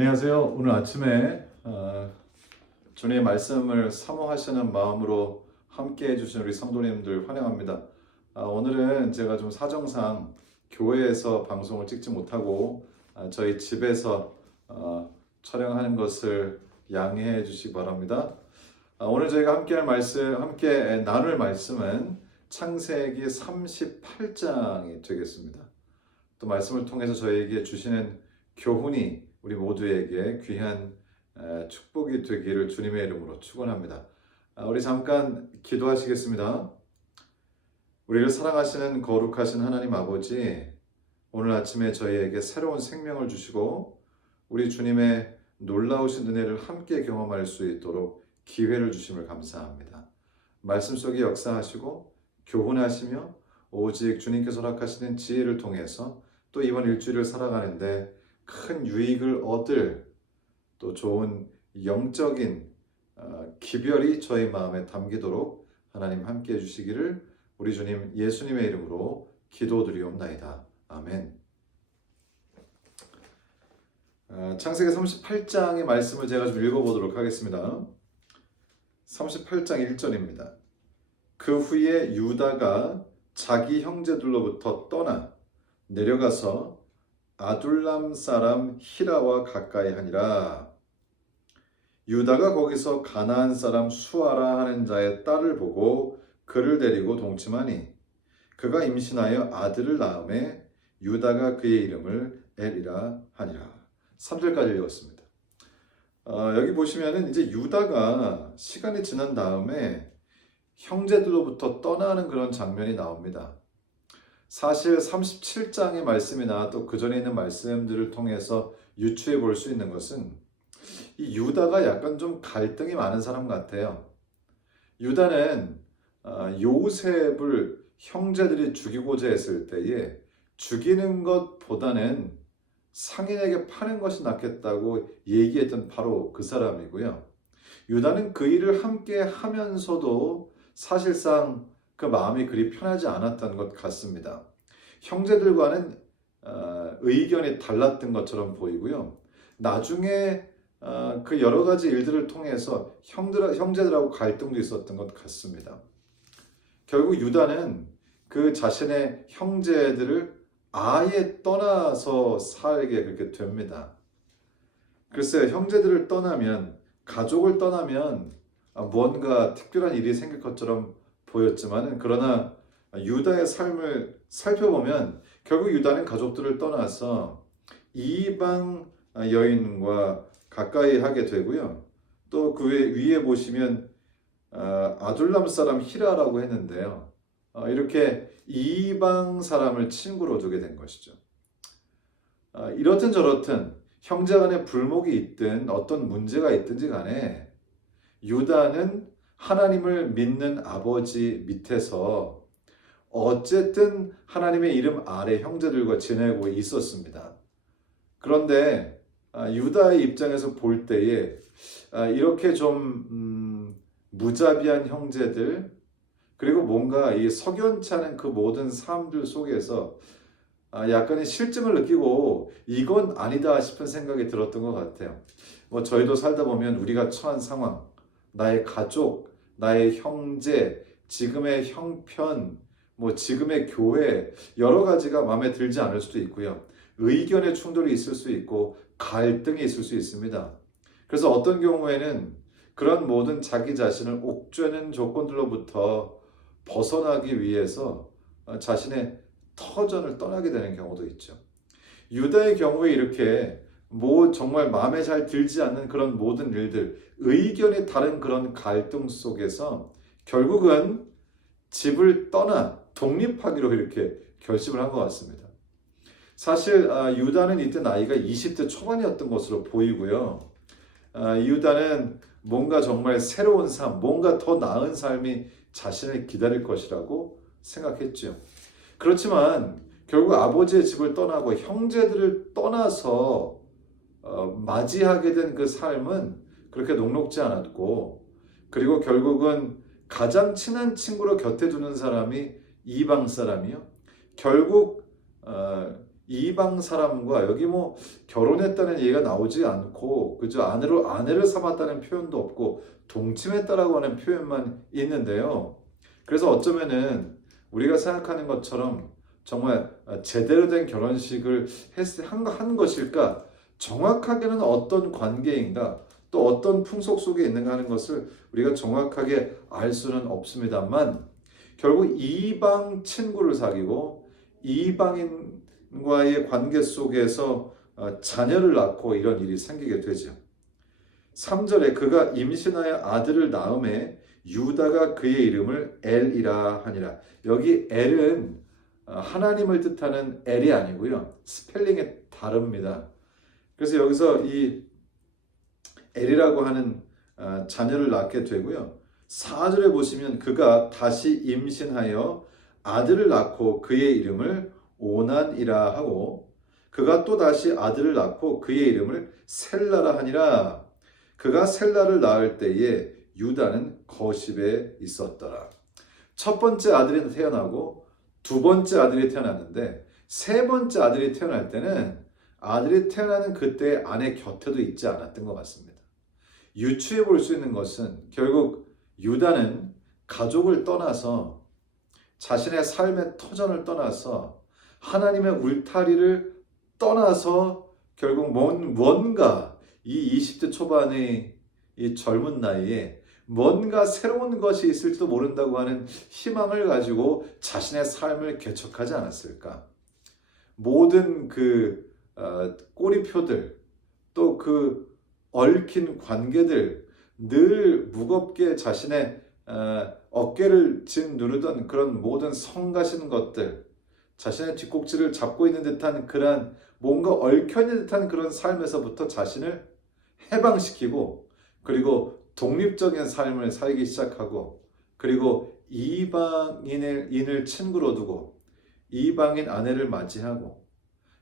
안녕하세요. 오늘 아침에 어, 주님의 말씀을 사모하시는 마음으로 함께 해주신 우리 성도님들 환영합니다. 아, 오늘은 제가 좀 사정상 교회에서 방송을 찍지 못하고 아, 저희 집에서 어, 촬영하는 것을 양해해 주시기 바랍니다. 아, 오늘 저희가 함께 할 말씀, 함께 나눌 말씀은 창세기 38장이 되겠습니다. 또 말씀을 통해서 저희에게 주시는 교훈이 우리 모두에게 귀한 에, 축복이 되기를 주님의 이름으로 축원합니다. 아, 우리 잠깐 기도하시겠습니다. 우리를 사랑하시는 거룩하신 하나님 아버지, 오늘 아침에 저희에게 새로운 생명을 주시고 우리 주님의 놀라우신 은혜를 함께 경험할 수 있도록 기회를 주심을 감사합니다. 말씀 속에 역사하시고 교훈하시며 오직 주님께서 허락하시는 지혜를 통해서 또 이번 일주일을 살아가는데 큰 유익을 얻을 또 좋은 영적인 어, 기별이 저희 마음에 담기도록 하나님 함께 해주시기를 우리 주님 예수님의 이름으로 기도드리옵나이다. 아멘. 어, 창세기 38장의 말씀을 제가 좀 읽어보도록 하겠습니다. 38장 1절입니다. 그 후에 유다가 자기 형제들로부터 떠나 내려가서 아둘람 사람 히라와 가까이 하니라. 유다가 거기서 가나안 사람 수아라 하는 자의 딸을 보고 그를 데리고 동침하니 그가 임신하여 아들을 낳음에 유다가 그의 이름을 엘이라 하니라. 3절까지 읽었습니다. 어, 여기 보시면은 이제 유다가 시간이 지난 다음에 형제들로부터 떠나는 그런 장면이 나옵니다. 사실 37장의 말씀이나 또 그 전에 있는 말씀들을 통해서 유추해 볼 수 있는 것은 이 유다가 약간 좀 갈등이 많은 사람 같아요. 유다는 아, 요셉을 형제들이 죽이고자 했을 때에 죽이는 것보다는 상인에게 파는 것이 낫겠다고 얘기했던 바로 그 사람이고요. 유다는 그 일을 함께 하면서도 사실상 그 마음이 그리 편하지 않았던 것 같습니다. 형제들과는 어, 의견이 달랐던 것처럼 보이고요. 나중에 어, 그 여러 가지 일들을 통해서 형들, 형제들하고 갈등도 있었던 것 같습니다. 결국 유다는 그 자신의 형제들을 아예 떠나서 살게 그렇게 됩니다. 글쎄, 형제들을 떠나면, 가족을 떠나면 아, 뭔가 특별한 일이 생길 것처럼 보였지만 그러나 유다의 삶을 살펴보면 결국 유다는 가족들을 떠나서 이방 여인과 가까이 하게 되고요. 또 그 위에 보시면 아, 아둘람 사람 히라라고 했는데요. 아, 이렇게 이방 사람을 친구로 두게 된 것이죠. 아, 이렇든 저렇든 형제 간에 불목이 있든 어떤 문제가 있든지 간에 유다는 하나님을 믿는 아버지 밑에서 어쨌든 하나님의 이름 아래 형제들과 지내고 있었습니다. 그런데 아, 유다의 입장에서 볼 때에 아, 이렇게 좀 음, 무자비한 형제들 그리고 뭔가 이 석연치 않은 그 모든 삶들 속에서 아, 약간의 실증을 느끼고 이건 아니다 싶은 생각이 들었던 것 같아요. 뭐 저희도 살다 보면 우리가 처한 상황, 나의 가족, 나의 형제, 지금의 형편, 뭐 지금의 교회 여러 가지가 마음에 들지 않을 수도 있고요. 의견의 충돌이 있을 수 있고 갈등이 있을 수 있습니다. 그래서 어떤 경우에는 그런 모든 자기 자신을 옥죄는 조건들로부터 벗어나기 위해서 자신의 터전을 떠나게 되는 경우도 있죠. 유다의 경우에 이렇게 뭐 정말 마음에 잘 들지 않는 그런 모든 일들, 의견이 다른 그런 갈등 속에서 결국은 집을 떠나 독립하기로 이렇게 결심을 한 것 같습니다. 사실 아, 유다는 이때 나이가 20대 초반이었던 것으로 보이고요. 아, 유다는 뭔가 정말 새로운 삶, 뭔가 더 나은 삶이 자신을 기다릴 것이라고 생각했죠. 그렇지만 결국 아버지의 집을 떠나고 형제들을 떠나서 어, 맞이하게 된 그 삶은 그렇게 녹록지 않았고 그리고 결국은 가장 친한 친구로 곁에 두는 사람이 이방 사람이요. 결국 어, 이방 사람과 여기 뭐 결혼했다는 얘기가 나오지 않고 그저 아내로 아내를 삼았다는 표현도 없고 동침했다라고 하는 표현만 있는데요. 그래서 어쩌면은 우리가 생각하는 것처럼 정말 제대로 된 결혼식을 했, 한, 한 것일까? 정확하게는 어떤 관계인가? 또 어떤 풍속 속에 있는가 하는 것을 우리가 정확하게 알 수는 없습니다만 결국 이방 친구를 사귀고 이방인과의 관계 속에서 어, 자녀를 낳고 이런 일이 생기게 되죠. 3절에 그가 임신하여 아들을 낳음에 유다가 그의 이름을 엘이라 하니라. 여기 엘은 어, 하나님을 뜻하는 엘이 아니고요. 스펠링이 다릅니다. 그래서 여기서 이 엘이라고 하는 어, 자녀를 낳게 되고요. 4절에 보시면 그가 다시 임신하여 아들을 낳고 그의 이름을 오난이라 하고 그가 또 다시 아들을 낳고 그의 이름을 셀라라 하니라 그가 셀라를 낳을 때에 유다는 거십에 있었더라. 첫 번째 아들이 태어나고 두 번째 아들이 태어났는데 세 번째 아들이 태어날 때는 아들이 태어나는 그때 아내 곁에도 있지 않았던 것 같습니다. 유추해 볼 수 있는 것은 결국 유다는 가족을 떠나서 자신의 삶의 터전을 떠나서 하나님의 울타리를 떠나서 결국 뭔, 뭔가 이 20대 초반의 이 젊은 나이에 뭔가 새로운 것이 있을지도 모른다고 하는 희망을 가지고 자신의 삶을 개척하지 않았을까? 모든 그 어, 꼬리표들 또 그 얽힌 관계들 늘 무겁게 자신의 어, 어깨를 진 누르던 그런 모든 성가신 것들 자신의 뒷꼭지를 잡고 있는 듯한 그런 뭔가 얽혀 있는 듯한 그런 삶에서부터 자신을 해방시키고 그리고 독립적인 삶을 살기 시작하고 그리고 이방인을 인을 친구로 두고 이방인 아내를 맞이하고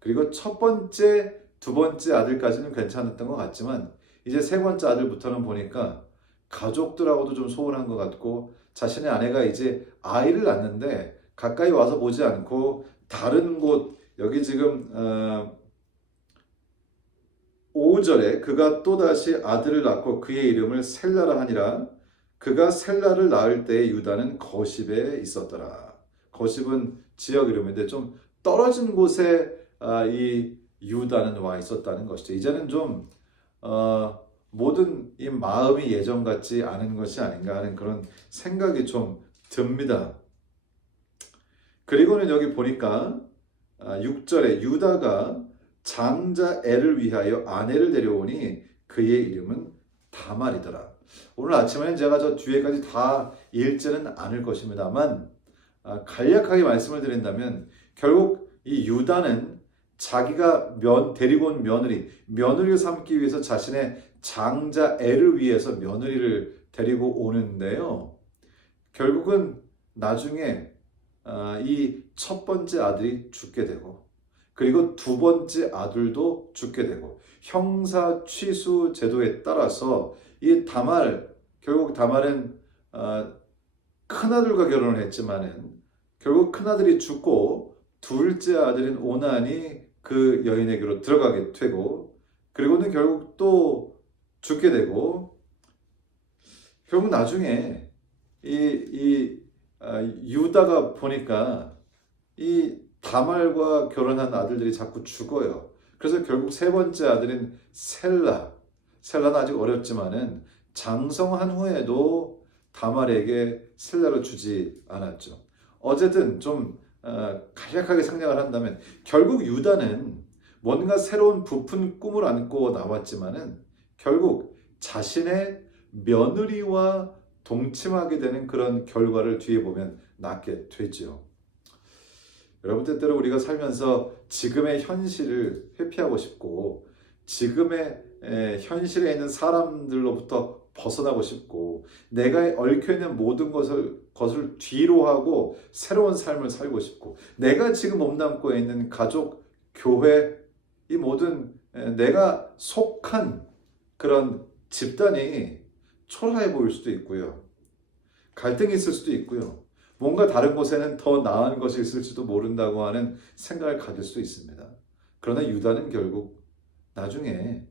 그리고 첫 번째, 두 번째 아들까지는 괜찮았던 것 같지만 이제 세 번째 아들부터는 보니까 가족들하고도 좀 소원한 것 같고 자신의 아내가 이제 아이를 낳는데 가까이 와서 보지 않고 다른 곳 여기 지금 어, 5절에 그가 또다시 아들을 낳고 그의 이름을 셀라라 하니라 그가 셀라를 낳을 때에 유다는 거십에 있었더라. 거십은 지역 이름인데 좀 떨어진 곳에 아, 이 유다는 와 있었다는 것이죠. 이제는 좀 어, 모든 이 마음이 예전 같지 않은 것이 아닌가 하는 그런 생각이 좀 듭니다. 그리고는 여기 보니까 6절에 유다가 장자 애를 위하여 아내를 데려오니 그의 이름은 다말이더라. 오늘 아침에는 제가 저 뒤에까지 다 읽지는 않을 것입니다만 아, 간략하게 말씀을 드린다면 결국 이 유다는 자기가 면, 데리고 온 며느리, 며느리를 삼기 위해서 자신의 장자 애를 위해서 며느리를 데리고 오는데요. 결국은 나중에 아, 이첫 번째 아들이 죽게 되고 그리고 두 번째 아들도 죽게 되고 형사 취수 제도에 따라서 이 다말 결국 다말은 어, 큰 아들과 결혼을 했지만은 결국 큰 아들이 죽고 둘째 아들인 오난이 그 여인에게로 들어가게 되고 그리고는 결국 또 죽게 되고 결국 나중에 이, 이 아, 유다가 보니까 이 다말과 결혼한 아들들이 자꾸 죽어요. 그래서 결국 세 번째 아들인 셀라, 셀라는 아직 어렸지만은 장성한 후에도 다말에게 셀라를 주지 않았죠. 어쨌든 좀 어, 간략하게 생각을 한다면 결국 유다는 뭔가 새로운 부푼 꿈을 안고 나왔지만은 결국 자신의 며느리와 동침하게 되는 그런 결과를 뒤에 보면 낳게 되죠. 여러분 때때로 우리가 살면서 지금의 현실을 회피하고 싶고 지금의 에, 현실에 있는 사람들로부터 벗어나고 싶고 내가 얽혀 있는 모든 것을 것을 뒤로 하고 새로운 삶을 살고 싶고 내가 지금 몸담고 있는 가족, 교회 이 모든 에, 내가 속한 그런 집단이 초라해 보일 수도 있고요. 갈등이 있을 수도 있고요. 뭔가 다른 곳에는 더 나은 것이 있을지도 모른다고 하는 생각을 가질 수 있습니다. 그러나 유다는 결국 나중에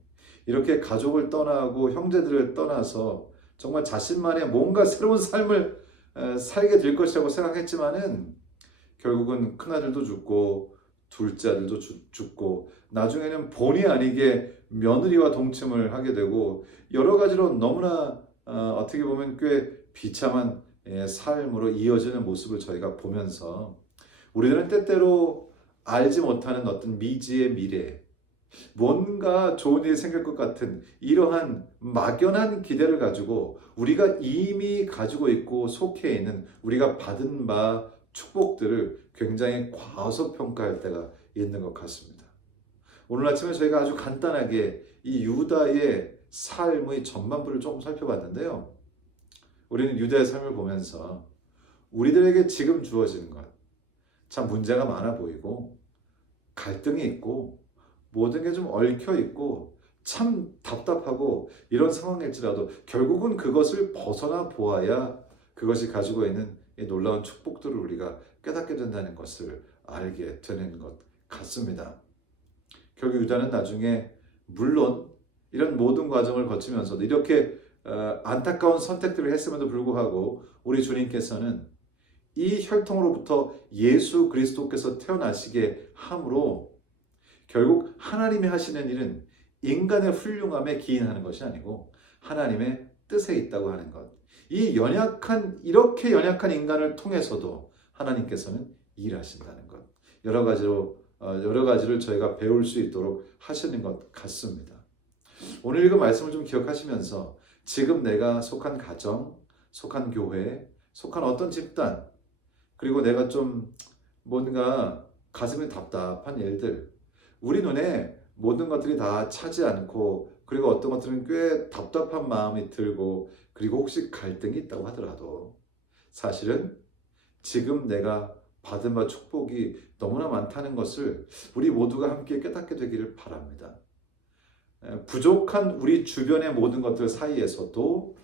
이렇게 가족을 떠나고 형제들을 떠나서 정말 자신만의 뭔가 새로운 삶을 에, 살게 될 것이라고 생각했지만은 결국은 큰아들도 죽고 둘째 아들도 죽- 죽고 나중에는 본의 아니게 며느리와 동침을 하게 되고 여러 가지로 너무나 어, 떻게 보면 꽤 비참한 예, 삶으로 이어지는 모습을 저희가 보면서 우리들은 때때로 알지 못하는 어떤 미지의 미래 뭔가 좋은 일이 생길 것 같은 이러한 막연한 기대를 가지고 우리가 이미 가지고 있고 속해 있는 우리가 받은 바 축복들을 굉장히 과소평가할 때가 있는 것 같습니다. 오늘 아침에 저희가 아주 간단하게 이 유다의 삶의 전반부를 조금 살펴봤는데요. 우리는 유다의 삶을 보면서 우리들에게 지금 주어지는 것, 참 문제가 많아 보이고 갈등이 있고 모든 게 좀 얽혀 있고 참 답답하고 이런 상황일지라도 결국은 그것을 벗어나 보아야 그것이 가지고 있는 이 놀라운 축복들을 우리가 깨닫게 된다는 것을 알게 되는 것 같습니다. 결국 유다는 나중에 물론 이런 모든 과정을 거치면서도 이렇게 어, 안타까운 선택들을 했음에도 불구하고 우리 주님께서는 이 혈통으로부터 예수 그리스도께서 태어나시게 함으로 결국 하나님이 하시는 일은 인간의 훌륭함에 기인하는 것이 아니고 하나님의 뜻에 있다고 하는 것. 이 연약한 이렇게 연약한 인간을 통해서도 하나님께서는 일하신다는 것. 여러 가지로 어, 여러 가지를 저희가 배울 수 있도록 하시는 것 같습니다. 오늘 읽은 말씀을 좀 기억하시면서 지금 내가 속한 가정, 속한 교회, 속한 어떤 집단, 그리고 내가 좀 뭔가 가슴이 답답한 일들, 우리 눈에 모든 것들이 다 차지 않고 그리고 어떤 것들은 꽤 답답한 마음이 들고 그리고 혹시 갈등이 있다고 하더라도 사실은 지금 내가 받은 바 축복이 너무나 많다는 것을 우리 모두가 함께 깨닫게 되기를 바랍니다. 에, 부족한 우리 주변의 모든 것들 사이에서도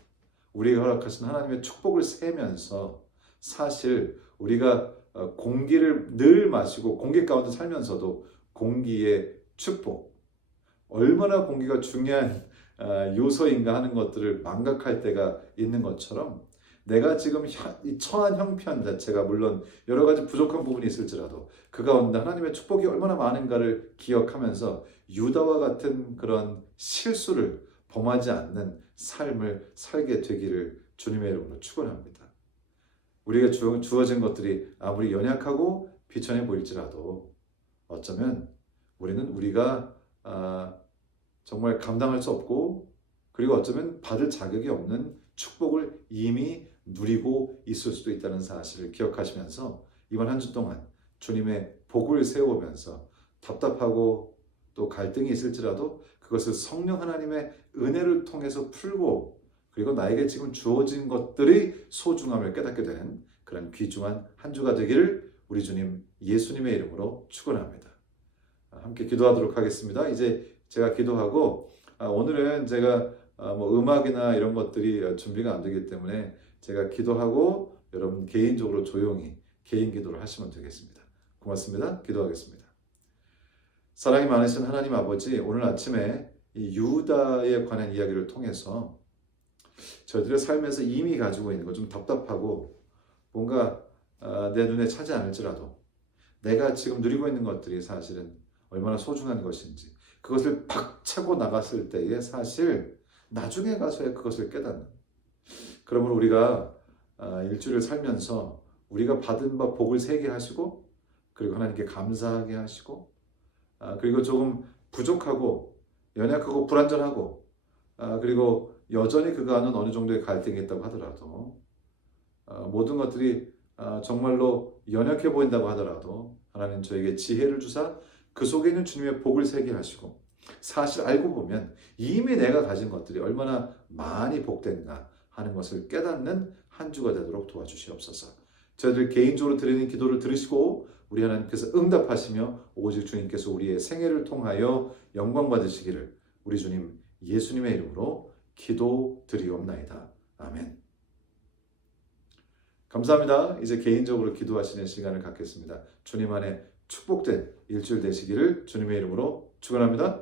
우리가 허락하신 하나님의 축복을 세면서 사실 우리가 어, 공기를 늘 마시고 공기 가운데 살면서도 공기의 축복 얼마나 공기가 중요한 아, 요소인가 하는 것들을 망각할 때가 있는 것처럼 내가 지금 처한 형편 자체가 물론 여러 가지 부족한 부분이 있을지라도 그 가운데 하나님의 축복이 얼마나 많은가를 기억하면서 유다와 같은 그런 실수를 범하지 않는 삶을 살게 되기를 주님의 이름으로 축원합니다. 우리가 주, 주어진 것들이 아무리 연약하고 비천해 보일지라도 어쩌면 우리는 우리가 아, 정말 감당할 수 없고 그리고 어쩌면 받을 자격이 없는 축복을 이미 누리고 있을 수도 있다는 사실을 기억하시면서 이번 한 주 동안 주님의 복을 세워보면서 답답하고 또 갈등이 있을지라도 그것을 성령 하나님의 은혜를 통해서 풀고 그리고 나에게 지금 주어진 것들의 소중함을 깨닫게 되는 그런 귀중한 한 주가 되기를 우리 주님 예수님의 이름으로 축원합니다. 함께 기도하도록 하겠습니다. 이제 제가 기도하고 아, 오늘은 제가 아, 뭐 음악이나 이런 것들이 준비가 안 되기 때문에 제가 기도하고 여러분 개인적으로 조용히 개인 기도를 하시면 되겠습니다. 고맙습니다. 기도하겠습니다. 사랑이 많으신 하나님 아버지 오늘 아침에 이 유다에 관한 이야기를 통해서 저희들의 삶에서 이미 가지고 있는 것좀 답답하고 뭔가 아, 내 눈에 차지 않을지라도 내가 지금 누리고 있는 것들이 사실은 얼마나 소중한 것인지 그것을 박차고 나갔을 때에 사실 나중에 가서야 그것을 깨닫는. 그러므로 우리가 아, 일주일을 살면서 우리가 받은 바 복을 세게 하시고 그리고 하나님께 감사하게 하시고 아, 그리고 조금 부족하고 연약하고 불완전하고 아, 그리고 여전히 하는 어느 정도의 갈등이 있다고 하더라도 아, 모든 것들이 아, 정말로 연약해 보인다고 하더라도 하나님 저에게 지혜를 주사 그 속에 있는 주님의 복을 세게 하시고 사실 알고 보면 이미 내가 가진 것들이 얼마나 많이 복된가 하는 것을 깨닫는 한 주가 되도록 도와주시옵소서. 저희들 개인적으로 드리는 기도를 들으시고 우리 하나님께서 응답하시며 오직 주님께서 우리의 생애를 통하여 영광 받으시기를 우리 주님 예수님의 이름으로 기도 드리옵나이다. 아멘. 감사합니다. 이제 개인적으로 기도하시는 시간을 갖겠습니다. 주님 안에 축복된 일주일 되시기를 주님의 이름으로 축원합니다.